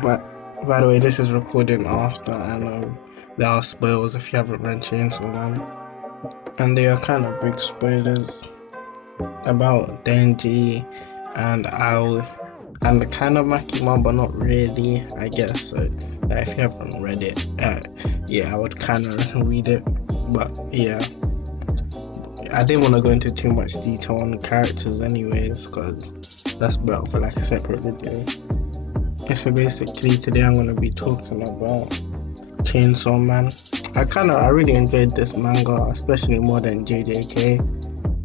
But by the way, this is recording after, and there are spoilers if you haven't read Chainsaw Man, and they are kind of big spoilers about Denji and Ao and the kind of makima, but not really, I guess. So, if you haven't read it, yeah, I would kind of read it. But yeah, I didn't want to go into too much detail on the characters, anyways, because that's better for like a separate video. Yeah, so basically, today I'm gonna be talking about Chainsaw Man. I really enjoyed this manga, especially more than JJK.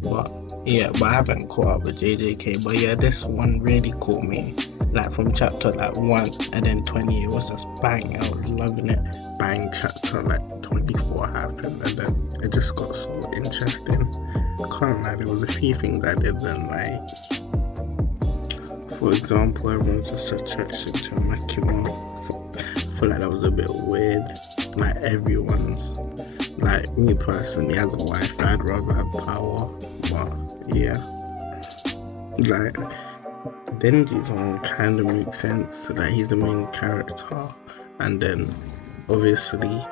But yeah, but I haven't caught up with JJK. But yeah, this one really caught me. Like from chapter like 1 and then 20, it was just bang. I was loving it. Bang, chapter like 24 happened, and then it just got so interesting. I can't lie, there was a few things I didn't like. For example, everyone's just attraction to makima. I feel like that was a bit weird. Like everyone's, like me personally as a wife, I'd rather have power. But yeah, like Denji's one kind of makes sense. Like he's the main character, and then obviously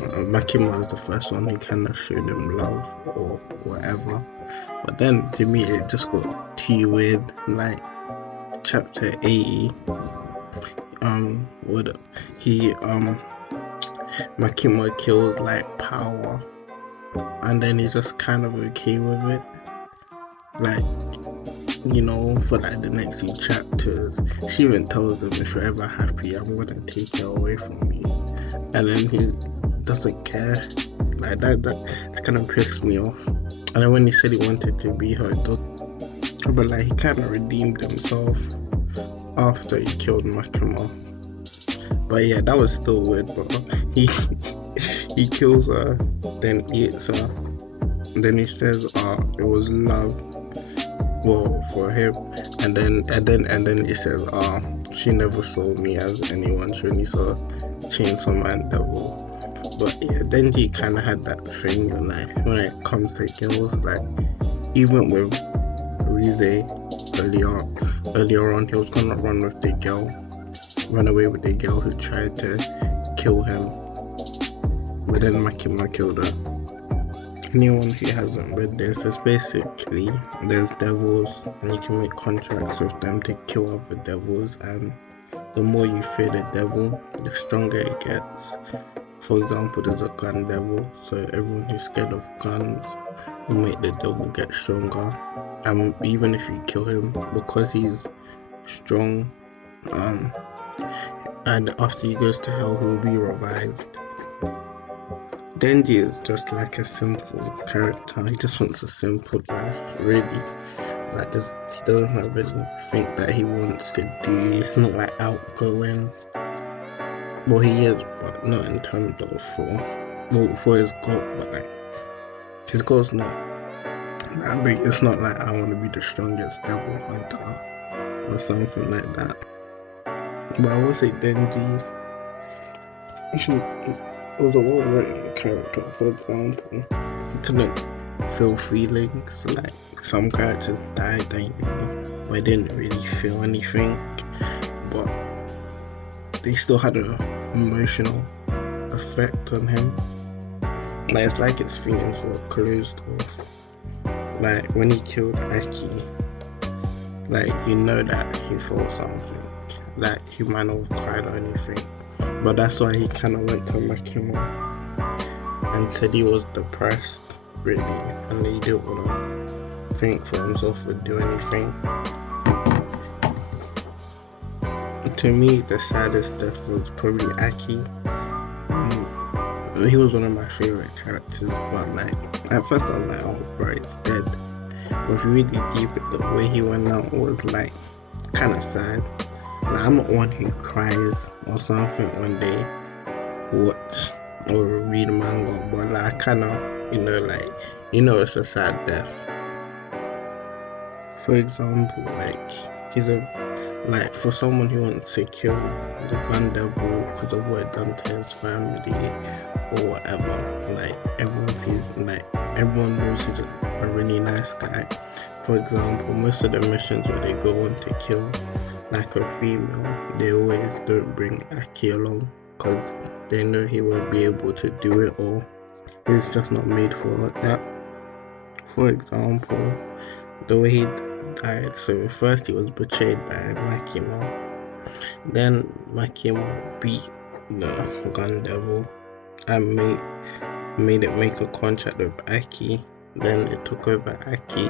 Makima is the first one who kind of showed him love or whatever. But then to me, it just got too weird. Like chapter 80, what he Makima kills like power, and then he's just kind of okay with it. Like, for like the next few chapters, she even tells him, if you're ever happy, I'm gonna take it away from you. And then he doesn't care. Like that kind of pissed me off. And then when he said he wanted to be her daughter, but like he kind of redeemed himself after he killed Makima. But yeah, that was still weird. But he kills her, then eats her. Then he says, it was love, well, for him. And then he says, she never saw me as anyone. She only saw Chainsaw Man Devil. But yeah, Denji kind of had that thing, like when it comes to girls, like even with Rize earlier on, he was gonna run away with the girl who tried to kill him, but then Makima killed her. Anyone who hasn't read this, is basically there's devils and you can make contracts with them to kill other devils, and the more you fear the devil, the stronger it gets. For example, there's a gun devil, so everyone who's scared of guns will make the devil get stronger. And even if you kill him, because he's strong, and after he goes to hell, he'll be revived. Denji is just like a simple character. He just wants a simple life, really. Like, he doesn't have anything that he wants to do. He's not like outgoing. Well, he is, but not in terms of for his goal. But like, his goal's not that big. It's not like I want to be the strongest devil hunter or something like that. But I will say Denji, he was a well-written character. For example, he couldn't feel feelings. Like some characters died and we didn't really feel anything, but they still had an emotional effect on him. Like it's like his feelings were closed off. Like when he killed Aki, like that he felt something. Like he might not have cried or anything, but that's why he kind of went to Makima and said he was depressed, really, and he didn't want to think for himself or do anything. To me, the saddest death was probably Aki. He was one of my favorite characters, but like at first I was like, oh bro, he's dead. But if you really deep it, the way he went out was like kind of sad. Like, I'm not one who cries or something when they watch or read manga, but like I kind of, it's a sad death. For example, like for someone who wants to kill the gun devil because of what it done to his family or whatever, like everyone knows he's a really nice guy. For example, most of the missions where they go on to kill like a female, they always don't bring Aki along because they know he won't be able to do it, or he's just not made for that. For example, the way he died. So first he was betrayed by Makima. Then Makima beat the gun devil and made it make a contract with Aki. Then it took over Aki.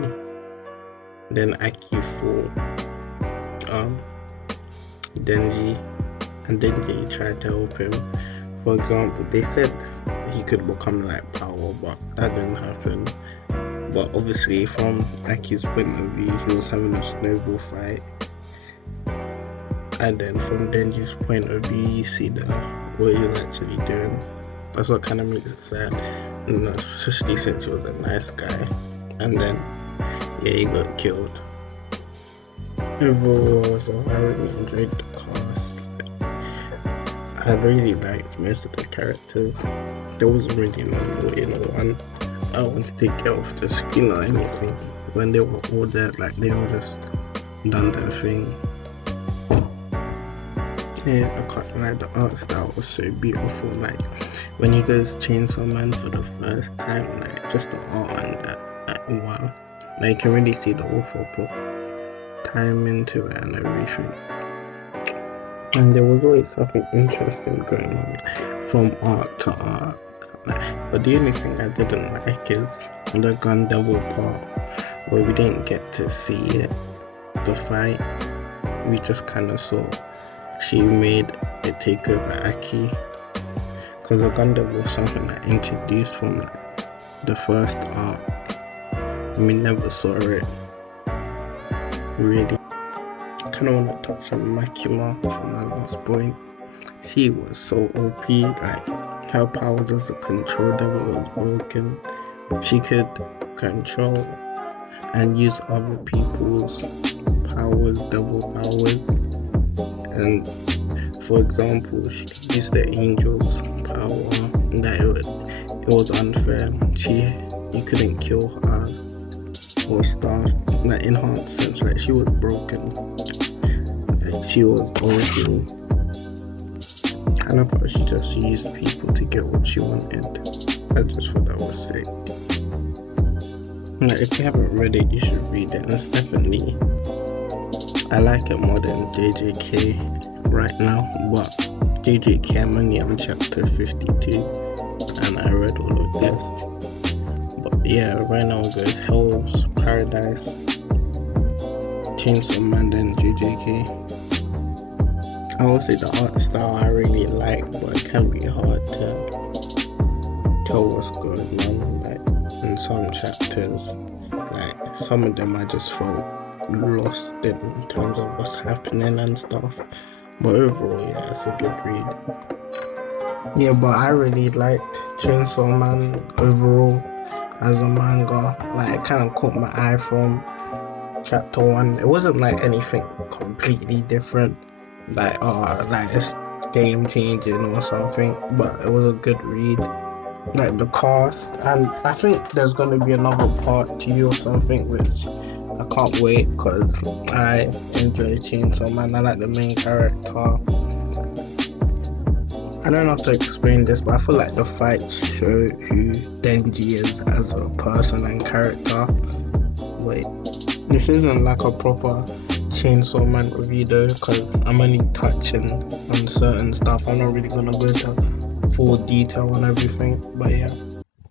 Then Aki fought Denji, and Denji tried to help him. For example, they said he could become like Power, but that didn't happen. But obviously, from Aki's point of view, he was having a snowball fight. And then from Denji's point of view, you see what he was actually doing. That's what kind of makes it sad. And especially since he was a nice guy. And then, yeah, he got killed. Overall, I really enjoyed the cast. I really liked most of the characters. There wasn't really no one I wanted to get off the screen or anything. When they were all there, like they all just done their thing. Yeah, I can't lie, the art style was so beautiful. Like when he goes Chainsaw Man for the first time, like just the art and that, like wow. Like you can really see the author put time into it and everything. And there was always something interesting going on from art to art. But the only thing I didn't like is the gun devil part, where we didn't get to see it, the fight. We just kind of saw she made it take over Aki, because the gun devil was something that introduced from like the first arc. We never saw it really. I kind of want to touch on Makima from my last point. She was so OP, like her powers as a control devil was broken. She could control and use other people's powers, devil powers. And for example, she could use the angel's power. That it was unfair. You couldn't kill her or stuff. Like in her sense, like she was broken. Like she was OP. And I thought she just used people to get what she wanted. I just thought that was sick. Like, if you haven't read it, you should read it. It's definitely, I like it more than JJK right now, but JJK I'm only on chapter 52 and I read all of this. But yeah, right now it goes Hell's Paradise, Chainsaw Man, and JJK. I will say the art style I really like, but it can be hard to tell what's going on. Like in some chapters, like some of them I just felt lost in terms of what's happening and stuff. But overall, yeah, it's a good read. Yeah, but I really liked Chainsaw Man overall as a manga. Like it kind of caught my eye from chapter 1. It wasn't like anything completely different. Like it's game changing or something, but it was a good read. Like the cast, and I think there's gonna be another part 2 or something, which I can't wait because I enjoy Chainsaw Man. I like the main character. I don't know how to explain this, but I feel like the fights show who Denji is as a person and character. Wait, this isn't like a proper Chainsaw Man review though, because I'm only touching on certain stuff. I'm not really gonna go into full detail on everything, but yeah.